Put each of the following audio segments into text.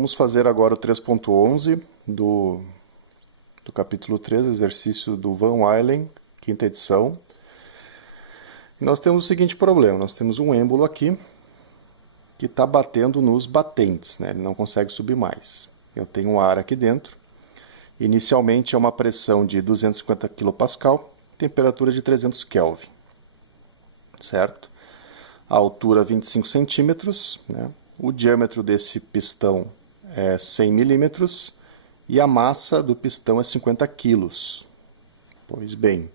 vamos fazer agora o 3.11 do capítulo 3, exercício do Van Wylen, quinta edição. E nós temos o seguinte problema, nós temos um êmbolo aqui que está batendo nos batentes, né? Ele não consegue subir mais. Eu tenho um ar aqui dentro, inicialmente é uma pressão de 250 kPa, temperatura de 300 Kelvin, certo? A altura 25 centímetros, né? O diâmetro desse pistão é 100 milímetros e a massa do pistão é 50 quilos. Pois bem,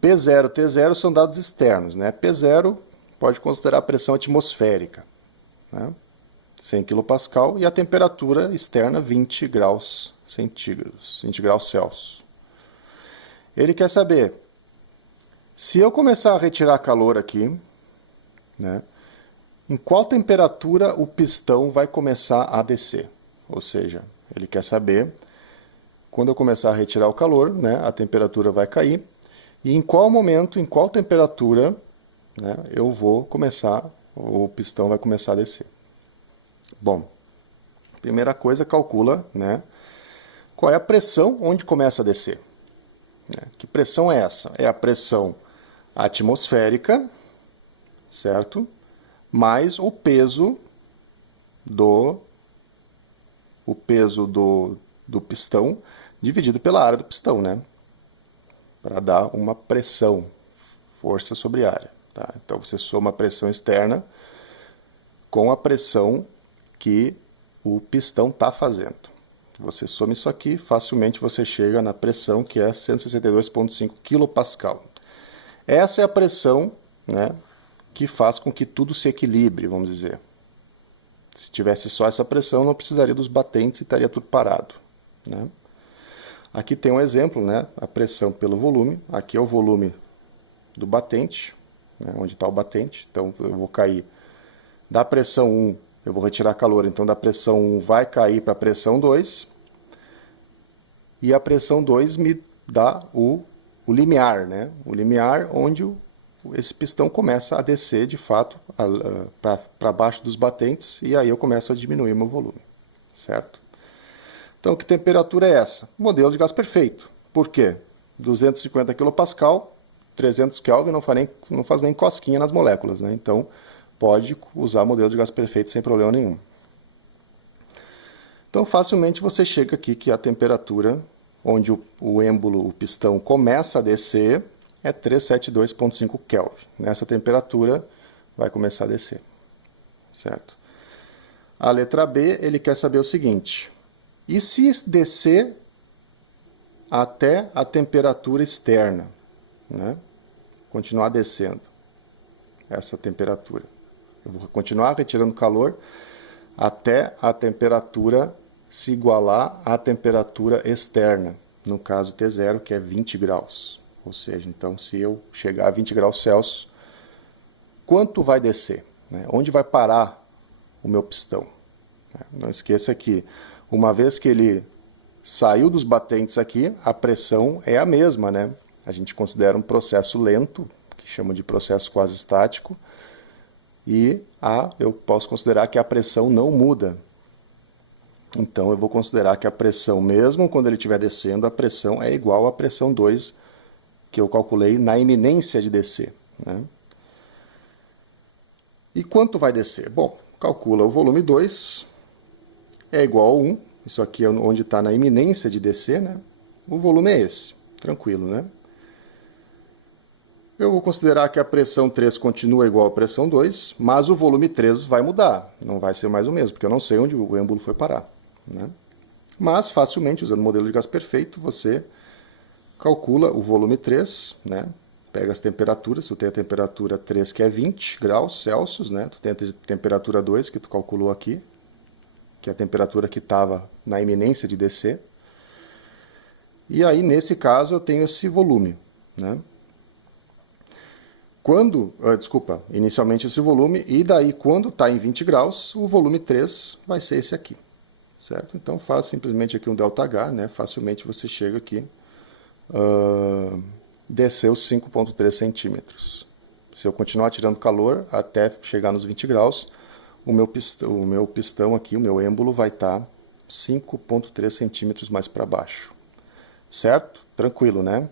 P0 e T0 são dados externos, né? P0 pode considerar a pressão atmosférica, né? 100 kPa, e a temperatura externa 20 graus centígrados, 20 graus Celsius. Ele quer saber, se eu começar a retirar calor aqui, né, em qual temperatura o pistão vai começar a descer? Ou seja, ele quer saber, quando eu começar a retirar o calor, né, a temperatura vai cair, e em qual momento, em qual temperatura, né, o pistão vai começar a descer. Bom, primeira coisa, calcula, né, qual é a pressão onde começa a descer. Que pressão é essa? É a pressão atmosférica, certo? Mais o peso do pistão dividido pela área do pistão, né? Para dar uma pressão, força sobre área. Tá? Então você soma a pressão externa com a pressão que o pistão está fazendo. Você soma isso aqui, facilmente você chega na pressão que é 162,5 kPa. Essa é a pressão, né, que faz com que tudo se equilibre, vamos dizer. Se tivesse só essa pressão, não precisaria dos batentes e estaria tudo parado, né? Aqui tem um exemplo, né, a pressão pelo volume. Aqui é o volume do batente, né, onde está o batente. Então eu vou cair da pressão 1, eu vou retirar calor, então da pressão 1 vai cair para a pressão 2. E a pressão 2 me dá o limiar, né? O limiar onde esse pistão começa a descer, de fato, para baixo dos batentes, e aí eu começo a diminuir o meu volume, certo? Então, que temperatura é essa? Modelo de gás perfeito. Por quê? 250 kPa, 300 Kelvin, não faz nem cosquinha nas moléculas, né? Então, pode usar modelo de gás perfeito sem problema nenhum. Então, facilmente você chega aqui que a temperatura onde o êmbolo, o pistão, começa a descer é 372,5 Kelvin. Nessa temperatura vai começar a descer, certo? A letra B, ele quer saber o seguinte, e se descer até a temperatura externa, né? Continuar descendo essa temperatura. Eu vou continuar retirando calor até a temperatura se igualar à temperatura externa, no caso T0, que é 20 graus. Ou seja, então, se eu chegar a 20 graus Celsius, quanto vai descer? Né? Onde vai parar o meu pistão? Não esqueça que, uma vez que ele saiu dos batentes aqui, a pressão é a mesma, né? A gente considera um processo lento, que chama de processo quase estático, e eu posso considerar que a pressão não muda. Então eu vou considerar que a pressão, mesmo quando ele estiver descendo, a pressão é igual à pressão 2 que eu calculei na iminência de descer, né? E quanto vai descer? Bom, calcula o volume 2 é igual a 1, isso aqui é onde está na iminência de descer, né? O volume é esse, tranquilo, né? Eu vou considerar que a pressão 3 continua igual à pressão 2, mas o volume 3 vai mudar, não vai ser mais o mesmo, porque eu não sei onde o êmbolo foi parar, né? Mas, facilmente, usando o modelo de gás perfeito, você calcula o volume 3, né? Pega as temperaturas, tu tem a temperatura 3 que é 20 graus Celsius, né? Tu tem a temperatura 2 que tu calculou aqui, que é a temperatura que estava na iminência de descer. E aí, nesse caso, eu tenho esse volume, né? Inicialmente esse volume, e daí quando está em 20 graus, o volume 3 vai ser esse aqui, certo? Então faz simplesmente aqui um ΔH, né? Facilmente você chega aqui, desceu 5,3 centímetros. Se eu continuar tirando calor até chegar nos 20 graus, o meu pistão aqui, o meu êmbolo vai estar 5,3 centímetros mais para baixo. Certo? Tranquilo, né?